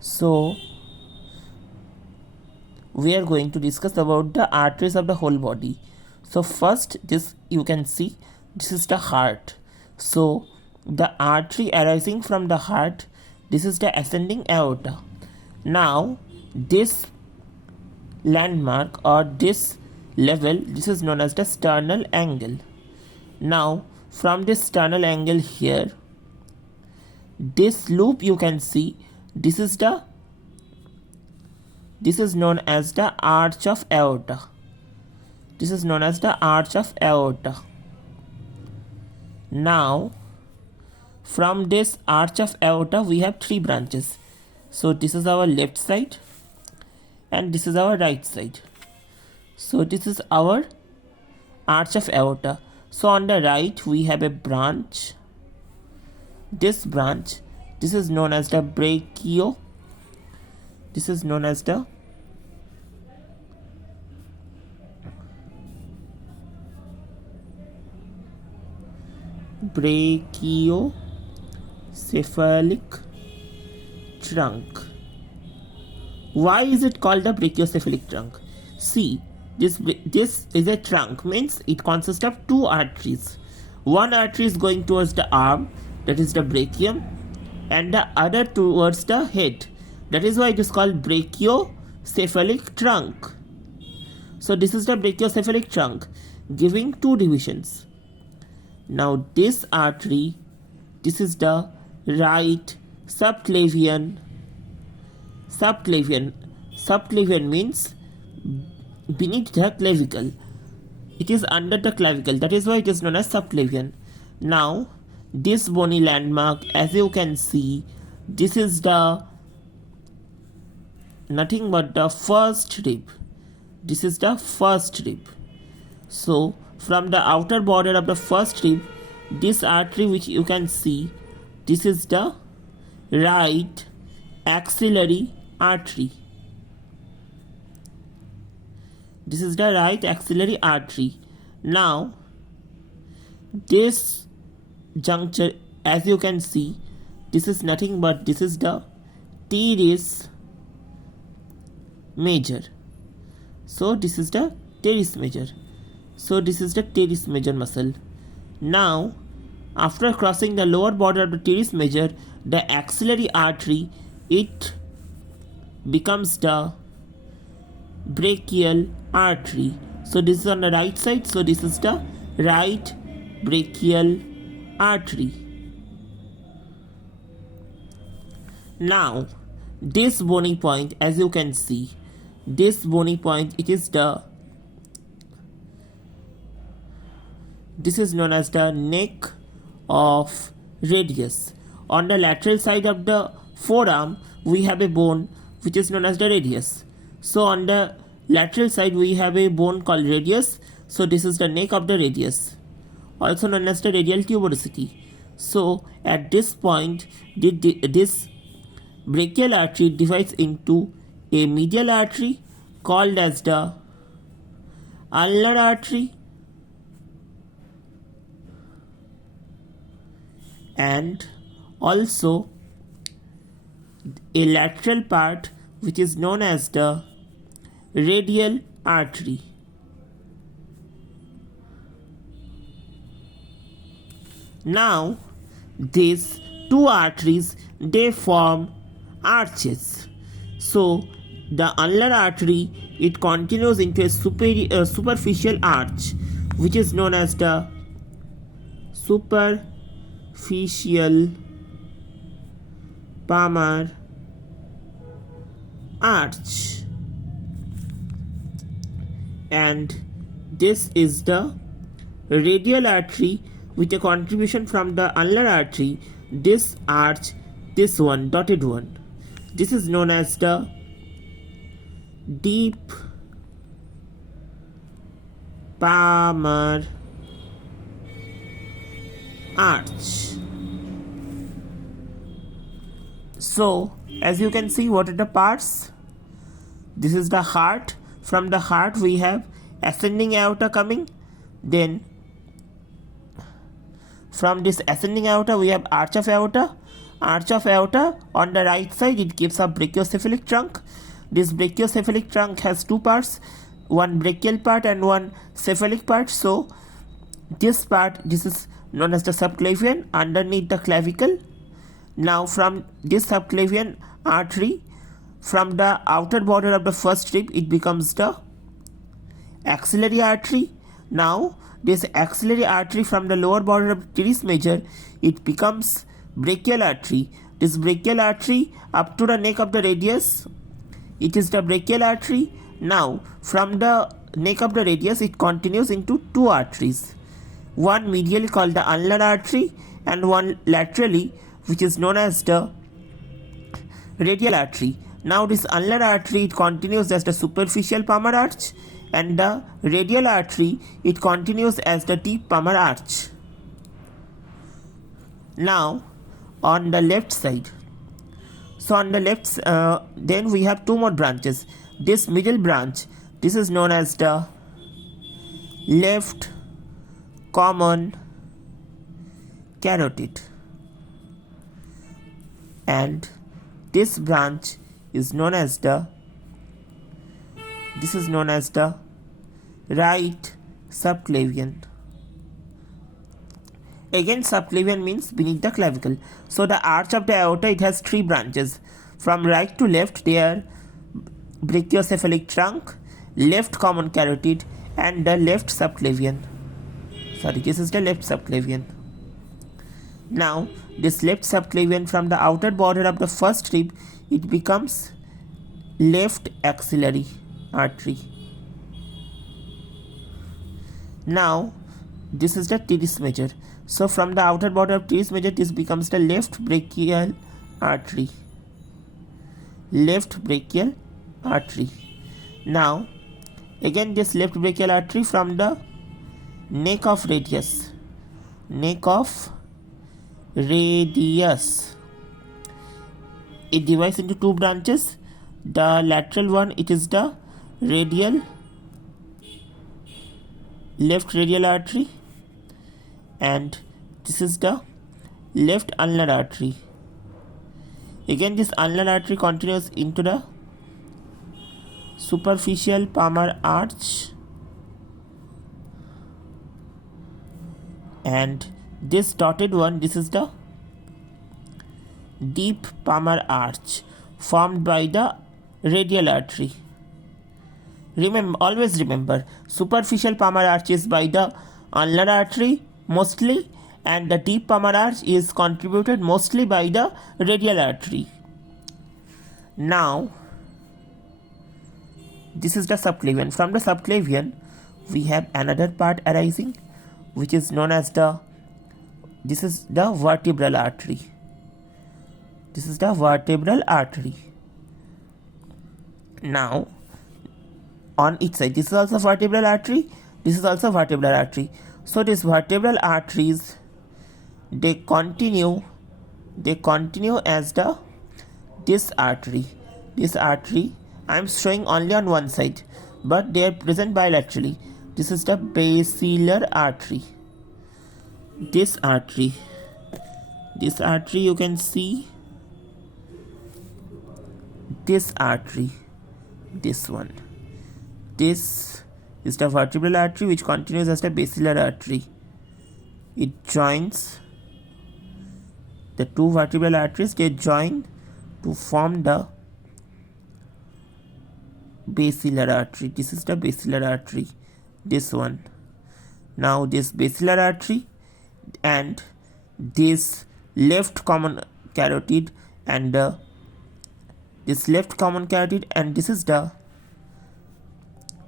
So we are going to discuss about the arteries of the whole body. So first, this you can see, this is the heart. So the artery arising from the heart, this is the ascending aorta. Now this landmark or this level, this is known as the sternal angle. Now from this sternal angle here, this loop you can see, this is known as the arch of aorta. This is known as the arch of aorta. Now from this arch of aorta we have three branches. So this is our left side and this is our right side. So this is our arch of aorta. So on the right we have a branch. This branch, this is known as the brachio. This is known as the brachiocephalic trunk. Why is it called the brachiocephalic trunk? See, this is a trunk, means it consists of two arteries. One artery is going towards the arm, that is the brachium, and the other towards the head. That is why it is called brachiocephalic trunk. So this is the brachiocephalic trunk, giving two divisions. Now this artery, this is the right subclavian. Subclavian means beneath the clavicle. It is under the clavicle. That is why it is known as subclavian. Now this bony landmark, as you can see, this is the nothing but the first rib. This is the first rib. So from the outer border of the first rib, this artery which you can see, this is the right axillary artery. This is the right axillary artery. Now this juncture, as you can see, this is nothing but this is the teres major. So this is the teres major. So this is the teres major muscle. Now after crossing the lower border of the teres major, the axillary artery, it becomes the brachial artery. So this is on the right side. So this is the right brachial artery. Now this bony point, as you can see, this bony point, it is the, this is known as the neck of radius. On the lateral side of the forearm we have a bone which is known as the radius. So on the lateral side we have a bone called radius. So this is the neck of the radius, also known as the radial tuberosity. So at this point, this brachial artery divides into a medial artery called as the ulnar artery and also a lateral part which is known as the radial artery. Now these two arteries, they form arches. So the ulnar artery, it continues into a superficial arch which is known as the superficial palmar arch, and this is the radial artery with a contribution from the ulnar artery. This arch, this one, dotted one, this is known as the deep palmar arch. So as you can see, what are the parts? This is the heart. From the heart we have ascending aorta coming, then from this ascending aorta we have arch of aorta. arch of aorta. On the right side, it gives a brachiocephalic trunk. This brachiocephalic trunk has two parts, one brachial part and one cephalic part. So this part, this is known as the subclavian underneath the clavicle. Now from this subclavian artery, from the outer border of the first rib, it becomes the axillary artery. Now this axillary artery from the lower border of teres major, it becomes brachial artery. This brachial artery up to the neck of the radius, it is the brachial artery. Now from the neck of the radius, it continues into two arteries, one medially called the ulnar artery and one laterally, which is known as the radial artery. Now this ulnar artery, it continues as the superficial palmar arch, and the radial artery, it continues as the deep palmar arch. Now on the left side, so on the left, then we have two more branches. This middle branch, this is known as the left common carotid, and this branch is known as the right subclavian. Again, subclavian means beneath the clavicle. So the arch of the aorta, it has three branches. From right to left, they are brachiocephalic trunk, left common carotid, and the left subclavian. Sorry, this is the left subclavian. Now this left subclavian, from the outer border of the first rib, it becomes left axillary artery. Now this is the teres major. So from the outer border of teres major, this becomes the left brachial artery. Left brachial artery. Now again, this left brachial artery from the neck of radius. It divides into two branches. The lateral one, it is the left radial artery, and this is the left ulnar artery. Again, this ulnar artery continues into the superficial palmar arch, and this dotted one, this is the deep palmar arch formed by the radial artery. Always remember, superficial palmar arch is by the ulnar artery mostly, and the deep palmar arch is contributed mostly by the radial artery. Now this is the subclavian. From the subclavian, we have another part arising, which is known as the vertebral artery. This is the vertebral artery. Now on each side, this is also vertebral artery, this is also vertebral artery. So these vertebral arteries, they continue as this artery. I am showing only on one side, but they are present bilaterally. This is the basilar artery. This artery you can see, this artery, this one. This is the vertebral artery, which continues as the basilar artery. It joins the two vertebral arteries, they join to form the basilar artery. This is the basilar artery, this one. Now this basilar artery and this left common carotid, and this left common carotid, and this is the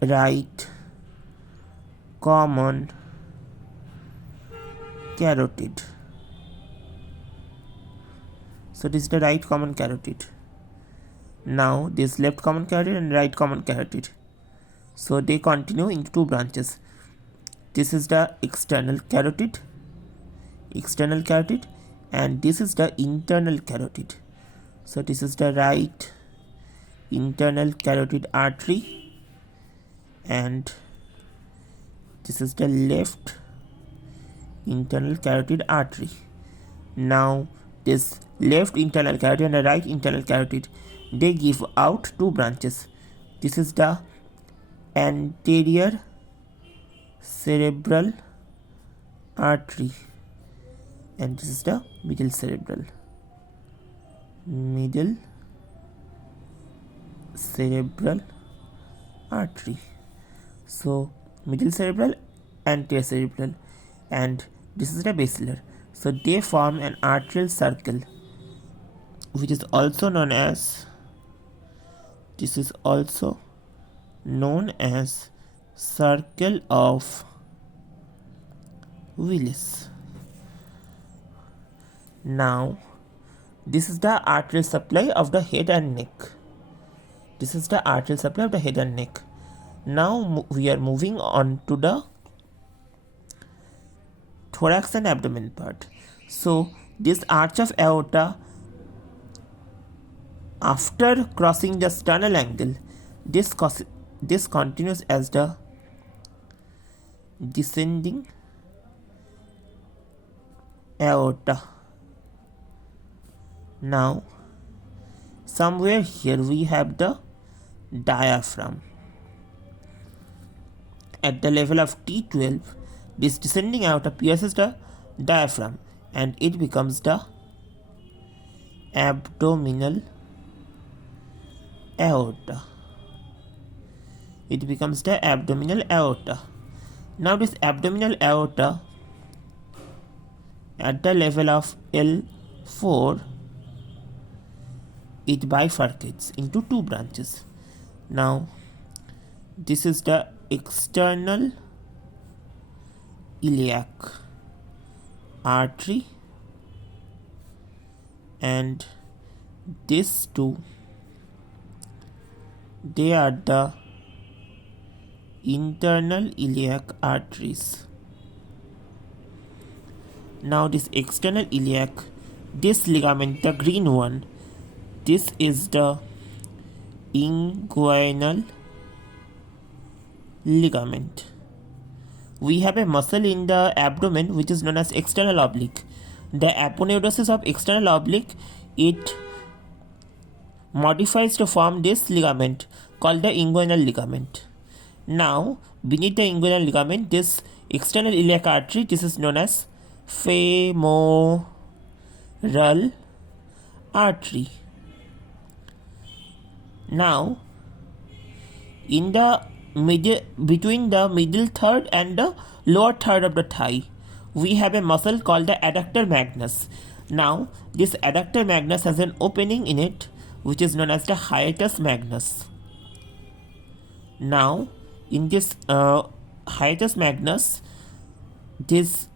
right common carotid. So this is the right common carotid. Now this left common carotid and right common carotid, so they continue into two branches. This is the external carotid, and this is the internal carotid. So this is the right internal carotid artery, and this is the left internal carotid artery. Now this left internal carotid and the right internal carotid, they give out two branches. This is the anterior cerebral artery and this is the middle cerebral artery. So middle cerebral, anterior cerebral, and this is the basilar. So they form an arterial circle, which is also known as circle of Willis. Now this is the arterial supply of the head and neck. Now we are moving on to the thorax and abdomen part. So this arch of aorta, after crossing the sternal angle, this continues as the descending aorta. Now somewhere here we have the diaphragm. At the level of T12, this descending aorta pierces the diaphragm and it becomes the abdominal aorta. Now this abdominal aorta at the level of L4, it bifurcates into two branches. Now this is the external iliac artery and these two, they are the internal iliac arteries. Now this external iliac, this ligament, the green one, this is the inguinal ligament. We have a muscle in the abdomen which is known as external oblique. The aponeurosis of external oblique, it modifies to form this ligament called the inguinal ligament. Now beneath the inguinal ligament, this external iliac artery, this is known as femoral artery. Now in the between the middle third and the lower third of the thigh, we have a muscle called the adductor magnus. Now this adductor magnus has an opening in it which is known as the hiatus magnus. Now in this hiatus magnus, this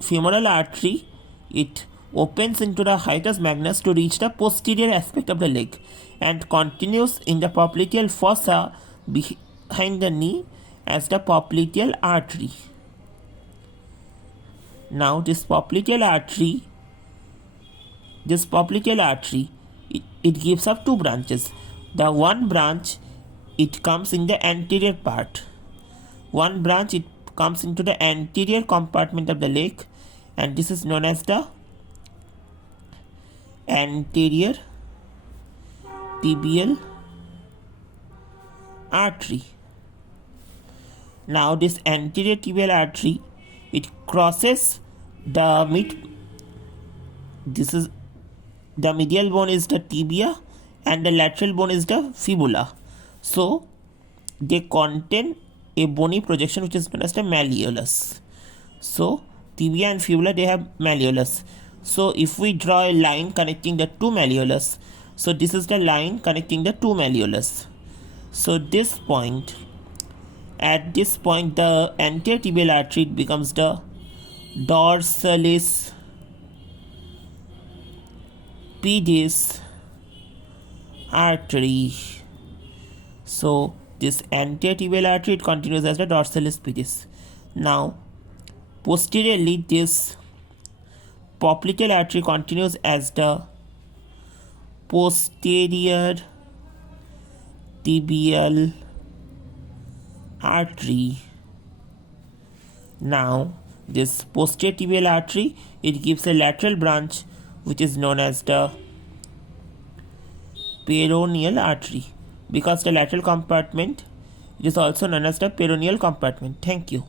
femoral artery, it opens into the hiatus magnus to reach the posterior aspect of the leg and continues in the popliteal fossa behind the knee as the popliteal artery. Now this popliteal artery, it gives up two branches. The one branch, it comes in the anterior part. One branch, it comes into the anterior compartment of the leg and this is known as the anterior tibial artery. Now this anterior tibial artery, it crosses the the medial bone is the tibia and the lateral bone is the fibula. So they contain a bony projection which is known as the malleolus. So tibia and fibula, they have malleolus. So if we draw a line connecting the two malleolus, so this is the line connecting the two malleolus. So at this point the anterior tibial artery becomes the dorsalis pedis artery. So this anterior tibial artery, it continues as the dorsalis pedis. Now posteriorly, this popliteal artery continues as the posterior tibial artery. Now this posterior tibial artery, it gives a lateral branch which is known as the peroneal artery. Because the lateral compartment, it is also known as the peroneal compartment. Thank you.